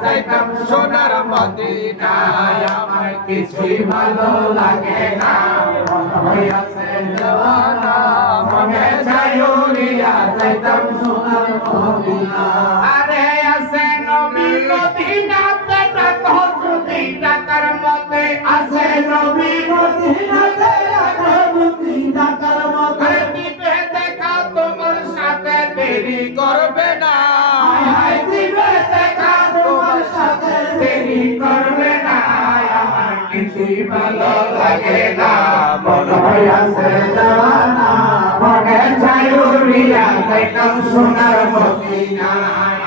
যাইতাম সোনার মদিনায় আমার কিছুই ভালো লাগে না মন হইয়াছে দেওয়ানা মনে চাই উড়িয়া যাইতাম সোনার মদিনা আরে আছে নবী মদিনাতে দেখো যদি টাকার মতে আছে নবী মদিনাতে দেখো যদি টাকার মতে দিবে দেখা তোমার সাথে দেরি করবে না হায় হায় দিবে দেখা তোমার সাথে দেরি করবে না আমার কিছুই ভালো লাগে না মন হইয়াছে দেওয়ানা মনে চাই উড়িয়া যাইতাম সোনার মদিনা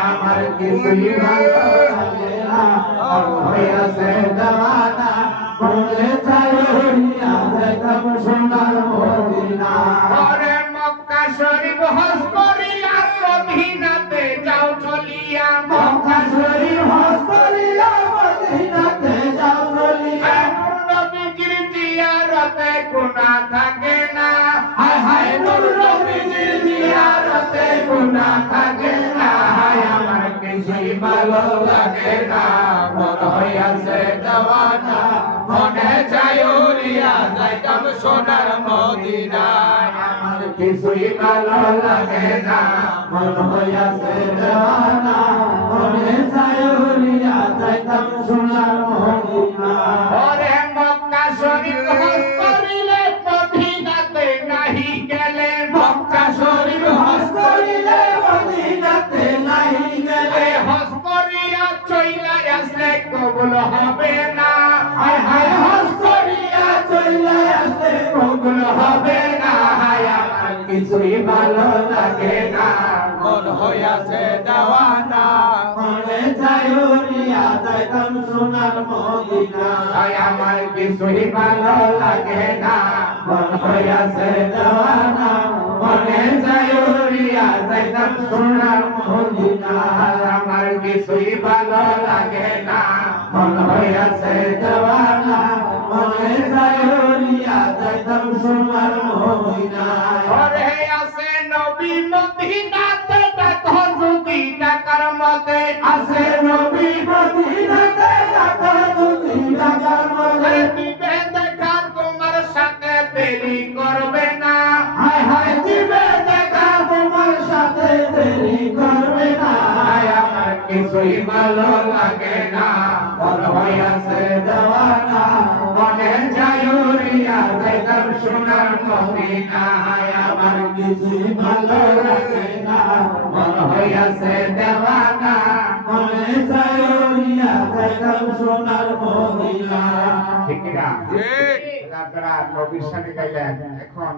আমার কিছুই ভালো লাগে না মন হইয়াছে দেওয়ানা মনে চাই উড়িয়া যাইতাম সোনার মদিনা ওরে মক্কা শরীফ হজ করিয়া মদিনাতে যাও চলিয়া মক্কা শরীফ হজ করিয়া মদিনাতে যাও চলিয়া নবীজির জিয়ারতে গুনাহ থাকে না হায় হায় নূর নবীজির জিয়ারতে গুনাহ থাকে না হায় আমার কিছুই ভালো লাগে না মন হইয়াছে দেওয়ানা মনে চাই উড়িয়া যাইতাম সোনার মদিনায় আমার কিছুই ভালো লাগে না মন হইয়াছে দেওয়ানা মনে চাই উড়িয়া যাইতাম সোনার মদিনায় ওরে মক্কা শরীফ হজ করিলে মদিনাতে নাহি গেলে মক্কা শরীফ হজ করিলে মদিনাতে নাহি গেলে হজ করিয়া চইলা আসলে কবুল হবে না হায় হায় হজ করিয়া চইলা আসলে কবুল হবে না হায় আমার কিছুই ভালো লাগে না মন হইয়াছে দেওয়ানা মনে চাই উড়িয়া যাইতাম সোনার মদিনা হায় আমার কিছুই ভালো লাগে না মন হইয়াছে দেওয়ানা মনে চাই উড়িয়া যাইতাম সোনার মদিনা আমার কিছুই ভালো লাগে না মন হইয়াছে দেওয়ানা মনে চাই উড়িয়া যাইতাম সোনার মদিনা ওরে আছে নবী মদিনাতে দেখো যদি টাকার মতে আছে নবী মদিনাতে দেখো যদি টাকার মতে দিবে দেখা তোমার সাথে দেরি করবে না হায় হায় দিবে দেখা তোমার সাথে দেরি করবে না হায় আমার কিছুই ভালো লাগে না মন হইয়াছে দেওয়ানা মনে চাই উড়িয়া যাইতাম সোনার মদিনা হায় আমার কিছুই ভালো লাগে না মন হইয়াছে দেওয়ানা মনে চাই উড়িয়া যাইতাম সোনার মদিনা ঠিক না ঠিক আপনারা নবীর সাথে গাইলেন এখন